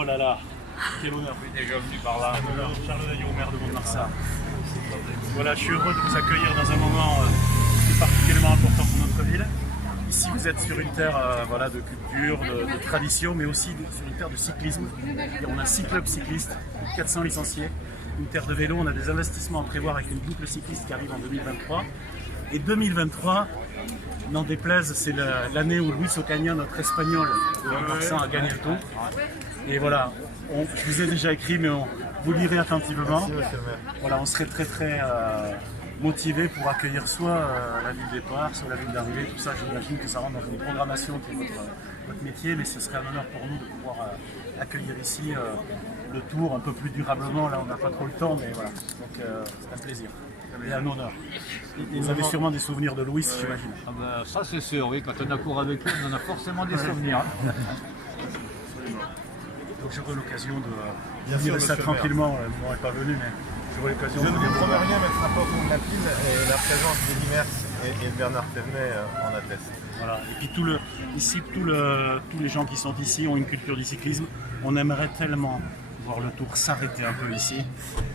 Oh là là, quel honneur. Oui, déjà venu par là. Charles Daillot, maire de Mont-de-Marsan. Voilà, je suis heureux de vous accueillir dans un moment qui est particulièrement important pour notre ville. Ici, vous êtes sur une terre voilà, de culture, de tradition, mais aussi sur une terre de cyclisme. On a 6 clubs cyclistes, 400 licenciés, une terre de vélo. On a des investissements à prévoir avec une boucle cycliste qui arrive en 2023. Et 2023, n'en déplaise, c'est l'année où Luis Ocaña, notre espagnol de Mont-de-Marsan, a gagné le Tour. Et voilà, je vous ai déjà écrit, mais vous lirez attentivement. Voilà, on serait très motivé pour accueillir soit la ville de départ, soit la ville d'arrivée. Tout ça, j'imagine que ça rentre dans une programmation qui est votre métier, mais ce serait un honneur pour nous de pouvoir accueillir ici le Tour un peu plus durablement. Là, on n'a pas trop le temps, mais voilà, donc c'est un plaisir. Et un honneur. Et vous avez sûrement des souvenirs de Louis, j'imagine. Ah ben, ça c'est sûr, oui, quand on a couru avec lui, on en a forcément des souvenirs. Donc j'aurai l'occasion de dire ça tranquillement, vous n'aurez pas venu, mais j'aurai l'occasion Je de ne vous vous dire. promets rien, mais ce sera pas au fond de la pile, et la présence d'Eddie Merckx et de Bernard Thévenet en atteste. Voilà. Et puis ici, tous les gens qui sont ici ont une culture du cyclisme. On aimerait tellement voir le Tour s'arrêter un peu ici.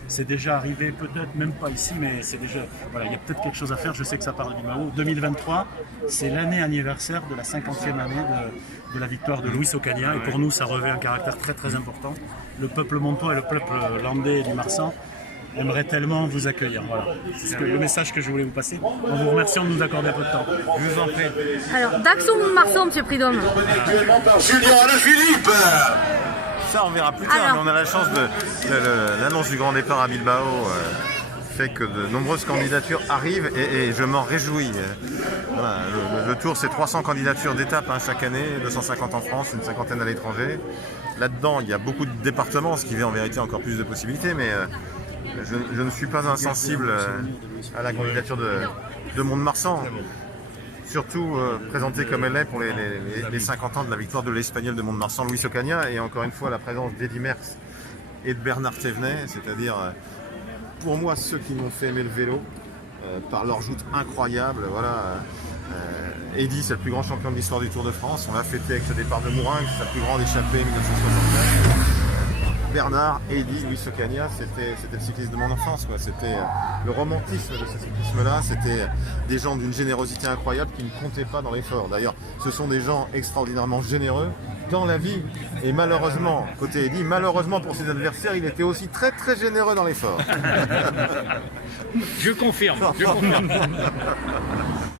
C'est déjà arrivé, peut-être même pas ici, mais c'est déjà. Voilà, il y a peut-être quelque chose à faire. Je sais que ça parle du Mao. 2023, c'est l'année anniversaire de la 50e année de la victoire de Luis Ocaña. Et pour nous, ça revêt un caractère très important. Le peuple montois et le peuple landais du Marsan aimerait tellement vous accueillir. Voilà. C'est le message que je voulais vous passer. En vous remerciant de nous accorder un peu de temps. Je vous en prie. Alors, Dax ou Mont-de-Marsan, monsieur Prudhomme? Actuellement par Julien Alaphilippe. Ça, on verra plus tard, Alors. mais on a la chance de l'annonce du grand départ à Bilbao fait que de nombreuses candidatures arrivent et je m'en réjouis. Voilà, le Tour, c'est 300 candidatures d'étapes chaque année, 250 en France, une cinquantaine à l'étranger. Là-dedans, il y a beaucoup de départements, ce qui fait en vérité encore plus de possibilités, mais je ne suis pas insensible à la candidature de Mont-de-Marsan. Surtout présentée comme elle est pour les 50 ans de la victoire de l'Espagnol de Mont-de-Marsan, Luis Ocaña, et encore une fois la présence d'Eddie Merckx et de Bernard Thévenet, c'est-à-dire pour moi ceux qui m'ont fait aimer le vélo par leur joute incroyable. Voilà, Eddie, c'est le plus grand champion de l'histoire du Tour de France, on l'a fêté avec le départ de Mourinx, sa plus grande échappée 1969. Bernard, Eddie, Luis Ocaña, c'était le cyclisme de mon enfance, quoi. C'était le romantisme de ce cyclisme-là, c'était des gens d'une générosité incroyable qui ne comptaient pas dans l'effort. D'ailleurs, ce sont des gens extraordinairement généreux dans la vie, et malheureusement, côté Eddie, malheureusement pour ses adversaires, il était aussi très généreux dans l'effort. Je confirme.